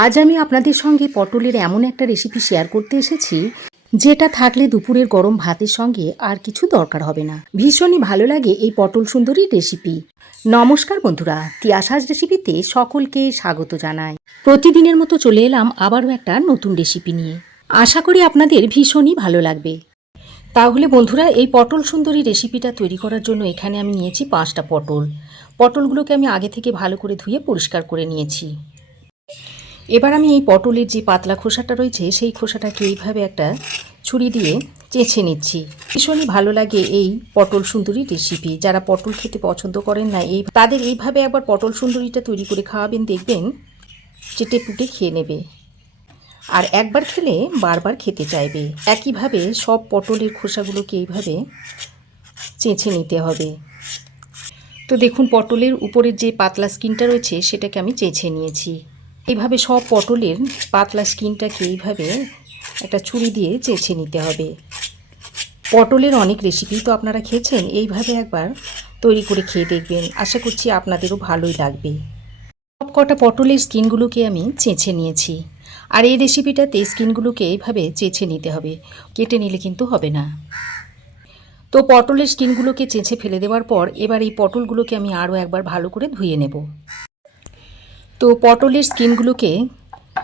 আজ আমি আপনাদের সঙ্গে পটলের এমন একটা রেসিপি শেয়ার করতে এসেছি যেটা থাকলে দুপুরের গরম ভাতের সঙ্গে আর কিছু দরকার হবে না। ভীষণই ভালো লাগে এই পটল সুন্দরী রেসিপি। নমস্কার বন্ধুরা, তিয়াশাস রেসিপিতে সকলকে স্বাগত জানাই। প্রতিদিনের মতো চলে এলাম আবারও একটা নতুন রেসিপি নিয়ে। আশা করি আপনাদের ভীষণই ভালো লাগবে। তাহলে বন্ধুরা, এই পটল সুন্দরী রেসিপিটা তৈরি করার জন্য এখানে আমি নিয়েছি 5টা পটল। পটলগুলোকে আমি আগে থেকে ভালো করে ধুয়ে পরিষ্কার করে নিয়েছি। এবার আমি এই পটলের যে পাতলা খোসাটা রয়েছে সেই খোসাটাকে এইভাবে একটা ছুরি দিয়ে চেঁচে নিচ্ছি। ভীষণই ভালো লাগে এই পটল সুন্দরী রেসিপি। যারা পটল খেতে পছন্দ করেন না তাদের এইভাবে একবার পটল সুন্দরীটা তৈরি করে খাওয়াবেন, দেখবেন চেটে পুটে খেয়ে নেবে, আর একবার খেলে বারবার খেতে চাইবে। একইভাবে সব পটলের খোসাগুলোকে এইভাবে চেঁচে নিতে হবে। তো দেখুন, পটলের উপরের যে পাতলা স্কিনটা রয়েছে সেটাকে আমি চেঁচে নিয়েছি। এইভাবে সব পটলের পাতলা স্কিনটাকে এইভাবে একটা ছুরি দিয়ে চেঁচে নিতে হবে। পটলের অনেক রেসিপি তো আপনারা খেয়েছেন, এইভাবে একবার তৈরি করে খেয়ে দেখবেন, আশা করছি আপনাদেরও ভালোই লাগবে। সব কটা পটলের স্কিনগুলোকে আমি চেঁচে নিয়েছি, আর এই রেসিপিটাতে স্কিনগুলোকে এইভাবে চেঁচে নিতে হবে, কেটে নিলে কিন্তু হবে না। তো পটলের স্কিনগুলোকে চেঁচে ফেলে দেওয়ার পর এবার এই পটলগুলোকে আমি আরও একবার ভালো করে ধুয়ে নেব। তো পটলের স্কিনগুলোকে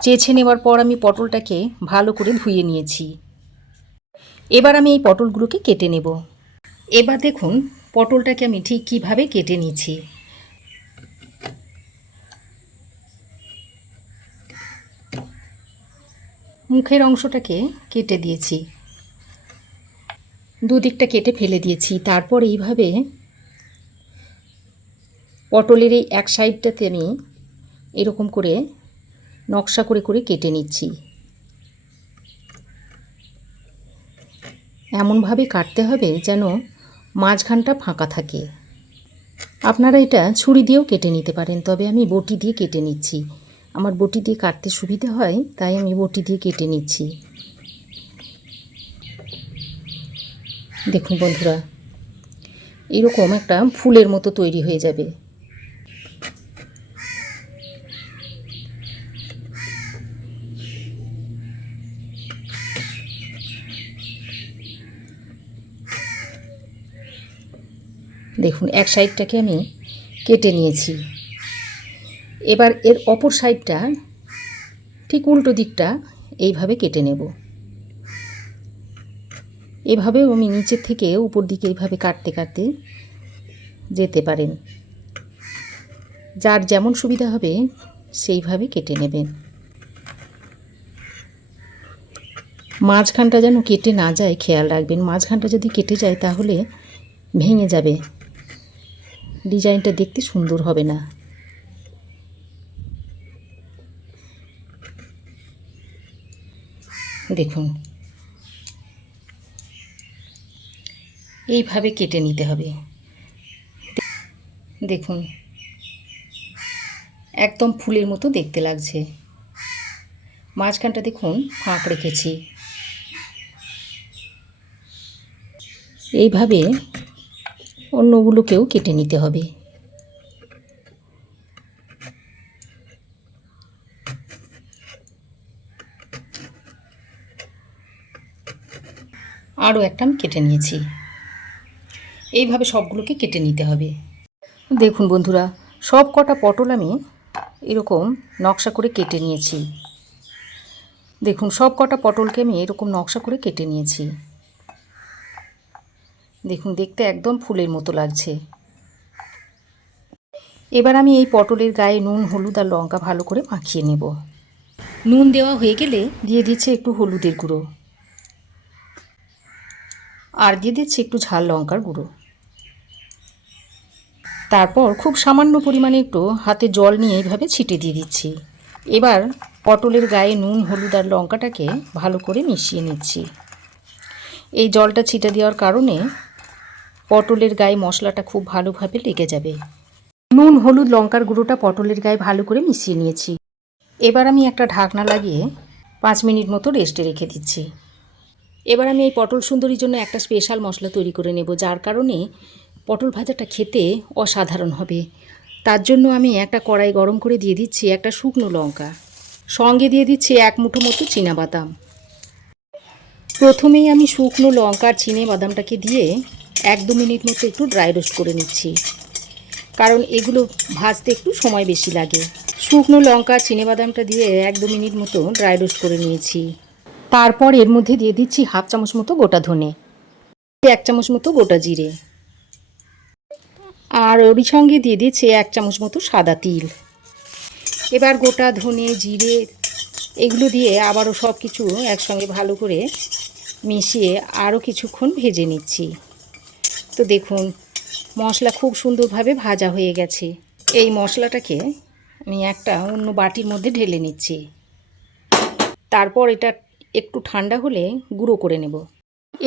চেঁচে নেওয়ার পর আমি পটলটাকে ভালো করে ধুয়ে নিয়েছি। এবার আমি এই পটলগুলোকে কেটে নেব। এবার দেখুন পটলটাকে আমি ঠিক কীভাবে কেটে নিয়েছি। মুখের অংশটাকে কেটে দিয়েছি, দুদিকটা কেটে ফেলে দিয়েছি। তারপর এইভাবে পটলের এই এক সাইডটাতে আমি এরকম করে নকশা করে করে কেটে নিচ্ছি। এমনভাবে কাটতে হবে যেন মাঝখানটা ফাঁকা থাকে। আপনারা এটা ছুরি দিয়েও কেটে নিতে পারেন, তবে আমি বটি দিয়ে কেটে নিচ্ছি। আমার বটি দিয়ে কাটতে সুবিধা হয়, তাই আমি বটি দিয়ে কেটে নিচ্ছি। দেখুন বন্ধুরা, এরকম একটা ফুলের মতো তৈরি হয়ে যাবে। দেখুন এক সাইডটাকে আমি কেটে নিয়েছি। এবার এর অপর সাইডটা ঠিক উল্টো দিকটা এইভাবে কেটে নেব। এভাবেও আমি নিচের থেকে উপর দিকে এইভাবে কাটতে কাটতে যেতে পারেন। যার যেমন সুবিধা হবে সেইভাবে কেটে নেবেন। মাঝখানটা যেন কেটে না যায় খেয়াল রাখবেন। মাঝখানটা যদি কেটে যায় তাহলে ভেঙে যাবে, ডিজাইনটা দেখতে সুন্দর হবে না। দেখুন এইভাবে কেটে নিতে হবে। দেখুন একদম ফুলের মতো দেখতে লাগছে। মাঝখানটা দেখুন ফাঁক রেখেছি। এইভাবে অন্যগুলোকেও কেটে নিতে হবে। আরও একটা আমি কেটে নিয়েছি। এইভাবে সবগুলোকে কেটে নিতে হবে। দেখুন বন্ধুরা, সব কটা পটল আমি এরকম নকশা করে কেটে নিয়েছি। দেখুন সব কটা পটলকে আমি এরকম নকশা করে কেটে নিয়েছি। দেখুন দেখতে একদম ফুলের মতো লাগছে। এবার আমি এই পটলের গায়ে নুন, হলুদ আর লঙ্কা ভালো করে মাখিয়ে নেব। নুন দেওয়া হয়ে গেলে দিয়ে দিচ্ছে একটু হলুদের গুঁড়ো, আর দিয়ে দিচ্ছে একটু ঝাল লঙ্কার গুঁড়ো। তারপর খুব সামান্য পরিমাণে একটু হাতে জল নিয়ে এইভাবে ছিটে দিয়ে দিচ্ছি। এবার পটলের গায়ে নুন, হলুদ আর লঙ্কাটাকে ভালো করে মিশিয়ে নিচ্ছি। এই জলটা ছিটে দেওয়ার কারণে পটলের গায়ে মশলাটা খুব ভালোভাবে লেগে যাবে। নুন, হলুদ, লঙ্কার গুঁড়োটা পটলের গায়ে ভালো করে মিশিয়ে নিয়েছি। এবার আমি একটা ঢাকনা লাগিয়ে 5 মিনিট মতো রেস্টে রেখে দিচ্ছি। এবার আমি এই পটল সুন্দরীর জন্য একটা স্পেশাল মশলা তৈরি করে নেব, যার কারণে পটল ভাজাটা খেতে অসাধারণ হবে। তার জন্য আমি একটা কড়াই গরম করে দিয়ে দিচ্ছি একটা শুকনো লঙ্কা। সঙ্গে দিয়ে দিচ্ছি 1 মুঠো মতো চীনাবাদাম। প্রথমেই আমি শুকনো লঙ্কার বাদামটাকে দিয়ে 1-2 মিনিট মতো একটু ড্রাই রোস্ট করে নিচ্ছি, কারণ এগুলো ভাজতে একটু সময় বেশি লাগে। শুকনো লঙ্কা বাদামটা দিয়ে 1-2 মিনিট মতো ড্রাই রোস্ট করে নিয়েছি। তারপর এর মধ্যে দিয়ে দিচ্ছি 1/2 চামচ মতো গোটা ধনে, 1 চামচ মতো গোটা জিরে, আর ওরই সঙ্গে দিয়ে দিচ্ছি 1 চামচ মতো সাদা তিল। এবার গোটা ধনে জিরে এগুলো দিয়ে আবারও সব কিছু একসঙ্গে ভালো করে মিশিয়ে আরও কিছুক্ষণ ভেজে নিচ্ছি। তো দেখুন মশলা খুব সুন্দরভাবে ভাজা হয়ে গেছে। এই মশলাটাকে আমি একটা অন্য বাটির মধ্যে ঢেলে নিচ্ছি। তারপর এটা একটু ঠান্ডা হলে গুঁড়ো করে নেব।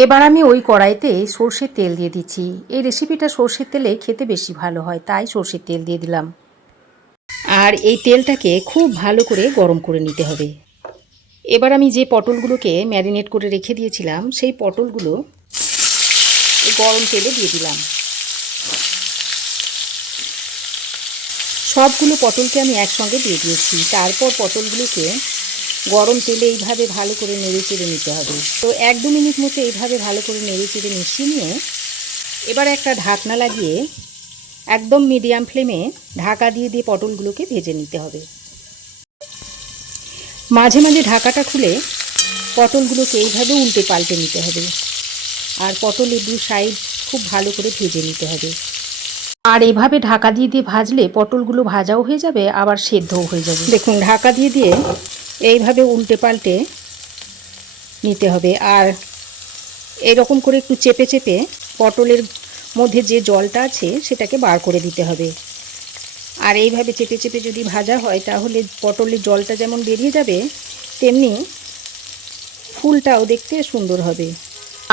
এবার আমি ওই কড়াইতে সর্ষের তেল দিয়ে দিচ্ছি। এই রেসিপিটা সর্ষের তেলে খেতে বেশি ভালো হয়, তাই সর্ষের তেল দিয়ে দিলাম। আর এই তেলটাকে খুব ভালো করে গরম করে নিতে হবে। এবার আমি যে পটলগুলোকে ম্যারিনেট করে রেখে দিয়েছিলাম সেই পটলগুলো এই গরম তেলে দিয়ে দিলাম। সবগুলো পটলকে আমি একসঙ্গে দিয়ে দিয়েছি। তারপর পটলগুলোকে গরম তেলে এইভাবে ভালো করে নেড়ে চেড়ে নিতে হবে। তো 1-2 মিনিট মতো এইভাবে ভালো করে নেড়ে চেড়ে মিশিয়ে নিয়ে এবার একটা ঢাকনা লাগিয়ে একদম মিডিয়াম ফ্লেমে ঢাকা দিয়ে দিয়ে পটলগুলোকে ভেজে নিতে হবে। মাঝে মাঝে ঢাকাটা খুলে পটলগুলোকে এইভাবে উল্টে পাল্টে নিতে হবে, আর পটলের 2 সাইড খুব ভালো করে ভেজে নিতে হবে। আর এভাবে ঢাকা দিয়ে দিয়ে ভাজলে পটলগুলো ভাজাও হয়ে যাবে, আবার সেদ্ধও হয়ে যাবে। দেখুন ঢাকা দিয়ে দিয়ে এইভাবে উল্টে পাল্টে নিতে হবে, আর এরকম করে একটু চেপে চেপে পটলের মধ্যে যে জলটা আছে সেটাকে বার করে দিতে হবে। আর এইভাবে চেপে চেপে যদি ভাজা হয় তাহলে পটলের জলটা যেমন বেরিয়ে যাবে, তেমনি ফুলটাও দেখতে সুন্দর হবে।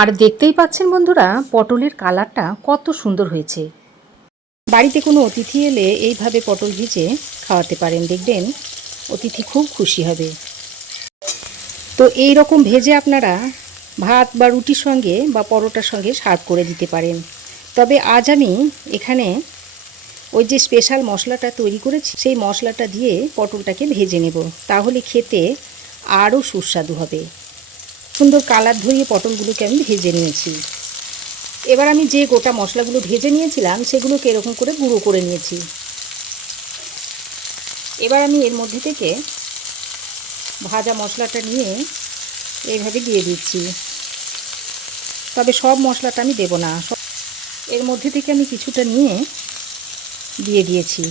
আর দেখতেই পাচ্ছেন বন্ধুরা পটলের কালারটা কত সুন্দর হয়েছে। বাড়িতে কোনো অতিথি এলে এইভাবে পটল ভেজে খাওয়াতে পারেন, দেখবেন অতিথি খুব খুশি হবে। তো এই রকম ভেজে আপনারা ভাত বা রুটির সঙ্গে বা পরোটার সঙ্গে সার্ভ করে দিতে পারেন। তবে আজ আমি এখানে ওই যে স্পেশাল মশলাটা তৈরি করেছি সেই মশলাটা দিয়ে পটলটাকে ভেজে নেব, তাহলে খেতে আরও সুস্বাদু হবে। সুন্দর কালার ধরিয়ে পটলগুলোকে আমি ভেজে নিয়েছি। এবার আমি যে গোটা মশলাগুলো ভেজে নিয়েছিলাম সেগুলোকে এরকম করে গুঁড়ো করে নিয়েছি। এবার আমি এর মধ্যে থেকে ভাজা মশলাটা নিয়ে এইভাবে দিয়ে দিচ্ছি। তবে সব মশলাটা আমি দেব না, এর মধ্যে থেকে আমি কিছুটা নিয়ে দিয়ে দিয়েছি।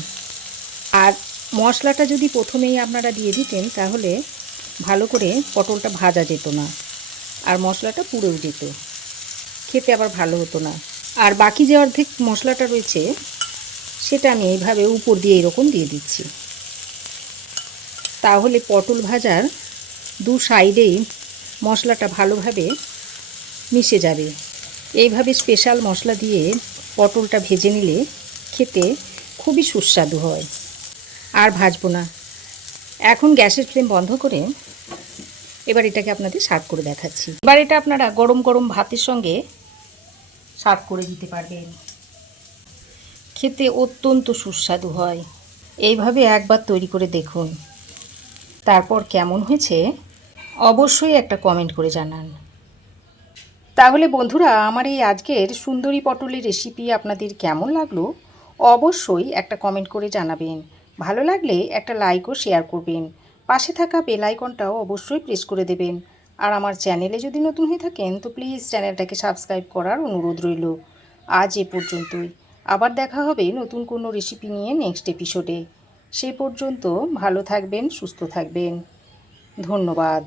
আর মশলাটা যদি প্রথমেই আপনারা দিয়ে দিতেন তাহলে ভালো করে পটলটা ভাজা যেত না, আর মশলাটা পুড়েও যেত, খেতে আবার ভালো হতো না। আর বাকি যে অর্ধেক মশলাটা রয়েছে সেটা আমি এইভাবে উপর দিয়ে এরকম দিয়ে দিচ্ছি। তাহলে পটল ভাজার 2 সাইডেই মশলাটা ভালোভাবে মিশে যাবে। এইভাবে স্পেশাল মশলা দিয়ে পটলটা ভেজে নিলে খেতে খুবই সুস্বাদু হয়। আর ভাজবো না, এখন গ্যাসের ফ্লেম বন্ধ করে এবার এটাকে আপনাদের সার্ভ করে দেখাচ্ছি। এবার এটা আপনারা গরম গরম ভাতের সঙ্গে সার্ভ করে দিতে পারবেন, খেতে অত্যন্ত সুস্বাদু হয়। এইভাবে একবার তৈরি করে দেখুন, তারপর কেমন হয়েছে অবশ্যই একটা কমেন্ট করে জানান। তাহলে বন্ধুরা আমার এই আজকের সুন্দরী পটলের রেসিপি আপনাদের কেমন লাগলো অবশ্যই একটা কমেন্ট করে জানাবেন। ভালো লাগলে একটা লাইক ও শেয়ার করবেন। পাশে থাকা বেল আইকনটাও অবশ্যই প্রেস করে দেবেন। আর আমার চ্যানেলে যদি নতুন হয়ে থাকেন তো প্লিজ চ্যানেলটাকে সাবস্ক্রাইব করার অনুরোধ রইল। আজ এ পর্যন্তই, আবার দেখা হবে নতুন কোনো রেসিপি নিয়ে নেক্সট এপিসোডে। সে পর্যন্ত ভালো থাকবেন, সুস্থ থাকবেন। ধন্যবাদ।